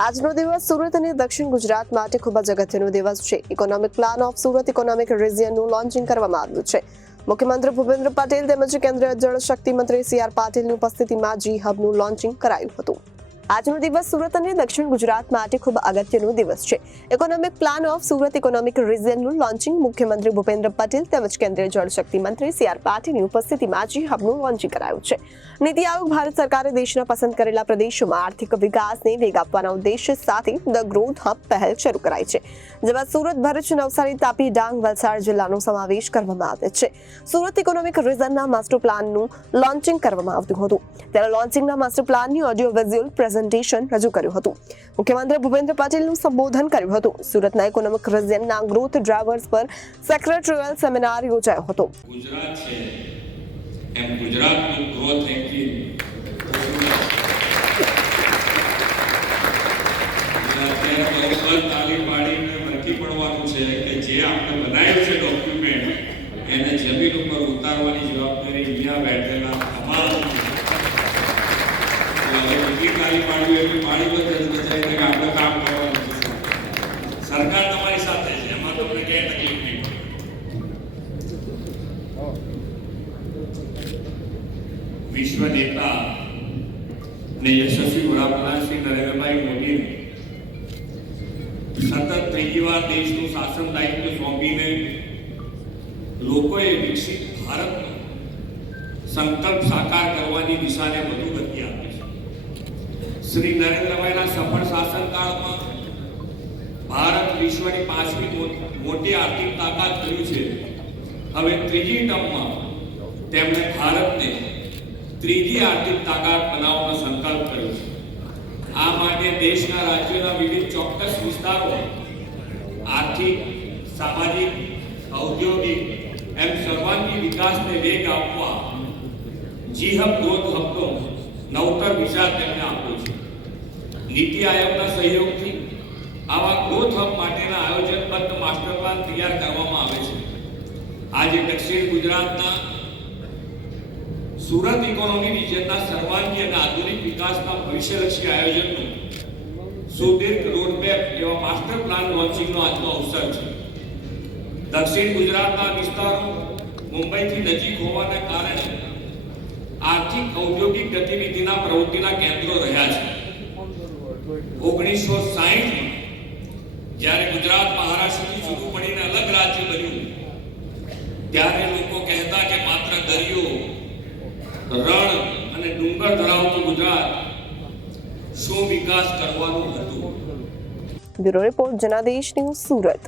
આજનો દિવસ સુરત અને દક્ષિણ ગુજરાત માટે ખૂબ જ અગત્યનો દિવસ છે. Economic plan of Surat economic રિજિયનનું લોન્ચિંગ કરવામાં આવ્યું છે. મુખ્યમંત્રી ભૂપેન્દ્ર પટેલ તેમજ કેન્દ્રીય જળશક્તિ મંત્રી સી.આર. પાટીલની ઉપસ્થિતિમાં જી હબનું લોન્ચિંગ કરાયું હતું. આજનો દિવસ સુરત અને દક્ષિણ ગુજરાત માટે ખૂબ અગત્યનો દિવસ છે. Economic plan of Surat economic રિજિયનનું લોન્ચિંગ મુખ્યમંત્રી ભૂપેન્દ્ર પટેલ તેમજ કેન્દ્રીય જળશક્તિ મંત્રી સી.આર. પાટીલની ઉપસ્થિતિમાં જી હબનું લોન્ચિંગ કરાયું છે. નીતિ આયોગ ભારત સરકારે દેશના પસંદ કરેલા પ્રદેશોમાં આર્થિક વિકાસને વેગ આપવાના ઉદ્દેશ્ય સાથે ધ ગ્રોથ હબ પહેલ શરૂ કરાઈ છે, જેમાં સુરત, ભરૂચ, નવસારી, તાપી, ડાંગ, વલસાડ જિલ્લાનો સમાવેશ કરવામાં આવે છે. સુરત ઇકોનોમિક રિજનના માસ્ટર પ્લાનનું લોન્ચિંગ કરવામાં આવ્યું હતું. ત્યારે લોન્ચિંગના માસ્ટર પ્લાનની ઓડિયો વિઝ્યુઅલ પ્રેઝન્ટેશન રજૂ કર્યું હતું. મુખ્યમંત્રી ભૂપેન્દ્ર પટેલનું સંબોધન કર્યું હતું. સુરતના ઇકોનોમિક રિજનના ગ્રોથ ડ્રાઈવર્સ પર સેક્રેટરીયલ સેમિનાર યોજાયો હતો. ગુજરાત છે એમ ગુજરાતનું ગ્રોથ એન્જિન તાલીમ પાડીને વર્કી પડવાનું છે કે જે આપણે બનાવ્યું છે ડોક્યુમેન્ટ એને જમીન ઉપર ઉતારવાની જવાબદારી અહીંયા બેઠેલા તમામ તાલીમ પાડવી એવી પાડી બધાને કે આપણે કામ કરવાનું છે. સરકાર તમારી સાથે છે, એમાં તમને ક્યાંય તકલીફ નહીં પડે. વિશ્વ નેતા ને યશસ્વી વડાપ્રધાન શ્રી નરેન્દ્રભાઈ મોદીને સતત ત્રીજી વાર દેશનું શાસન દાયિત્વ સોંપીને લોકોએ વિકસિત ભારતનો સંકલ્પ સાકાર કરવાની દિશાને વધુ ગતિ આપી છે. શ્રી નરેન્દ્રભાઈના સફળ શાસનકાળમાં ભારત વિશ્વની 5મી મોટી આર્થિક તાકાત બન્યું છે. હવે ત્રીજી ટર્મમાં તેમણે ભારતને ત્રીજી આર્થિક તાકાત બનાવવાનો સંકલ્પ કર્યો છે. આ માટે દેશના રાજ્યોના વિવિધ ચોક્કસ વિસ્તારોમાં આર્થિક, સામાજિક, ઔદ્યોગિક એમ સર્વાંગી વિકાસને વેગ આપવા જી હબ ગ્રોથ હબનો નવતર વિચાર તેમને આપ્યો છે. નીતિ આયોગના સહયોગથી આવા ગ્રોથ હબ માટેના આયોજનબદ્ધ માસ્ટર પ્લાન તૈયાર કરવામાં આવે છે. આજે દક્ષિણ ગુજરાતના સુરત ઇકોનોમી રિજિયનના સર્વાંગી અને આધુનિક વિકાસના ભવિષ્યલક્ષી આયોજનનું સુદીર્ઘ રોડમેપ એવા માસ્ટર પ્લાન લોન્ચિંગનો આજનો અવસર છે. દક્ષિણ ગુજરાતના વિસ્તારો મુંબઈથી નજીક હોવાના કારણે આર્થિક ઔદ્યોગિક ગતિવિધિના પ્રવૃત્તિના કેન્દ્રો રહ્યા છે. 1960માં જ્યારે ગુજરાત મહારાષ્ટ્રથી જુદું પડીને અલગ રાજ્ય બન્યું ત્યારે લોકો કહેતા કે માત્ર દરિયો, રણ અને ડુંગર ધરાવતું ગુજરાત શું વિકાસ કરવાનું હતું. Bureau report, Janadesh news, Surat.